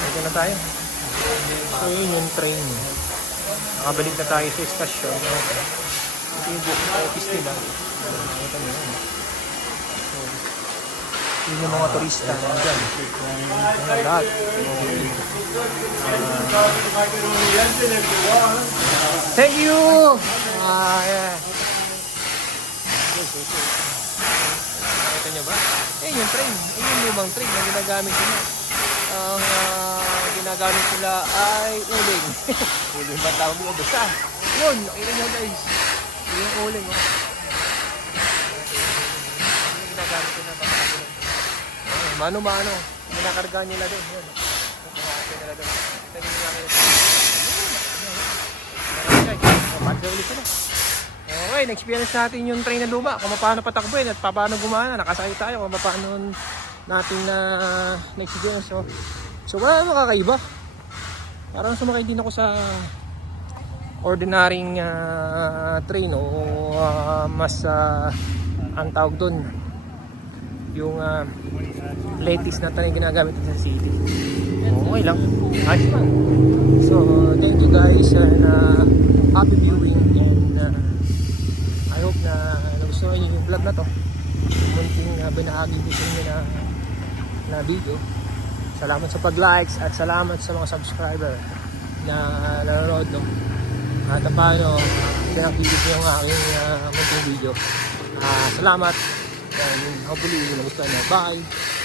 Ito na tayo. So yun yung train. Nakabalik na tayo sa estasyon. Ito yung office nila. Ito na yun. So, yun yung mga turista nandyan. Yan lahat. Thank you! Yeah. Ito nyo ba? Eh, yung train. Yung lumang train na ginagamit nila. Ang ginagamit nila ay uling. Uling ba tawag mo? Basta. Yun, nakita nyo guys. Yung uling. Oh. Yung ginagamit nila. Mano-mano. Ginakarga nila doon. Yun. Ginakarga nila doon. Ito yung ginagamit nila. Pagka ulit sila. Okay, na-experience natin yung train na luma. Kung paano patakbuhin at paano gumana. Nakasakay tayo kung paano natin na-experience. So wala naman kakaiba. Parang sumakay din ako sa ordinaryong train o mas ang tawag doon yung latest na train ginagamit sa city. Okay lang. Ayos lang. So thank you guys and happy viewing and I hope na nagustuhan niyo yung vlog na to. Munting binahagi ko sa inyo na video. Salamat sa pag-likes at salamat sa mga subscriber na nanonood, no? At paano pinakikita yung aking munting video. Salamat and hopefully nagustuhan nyo. Bye!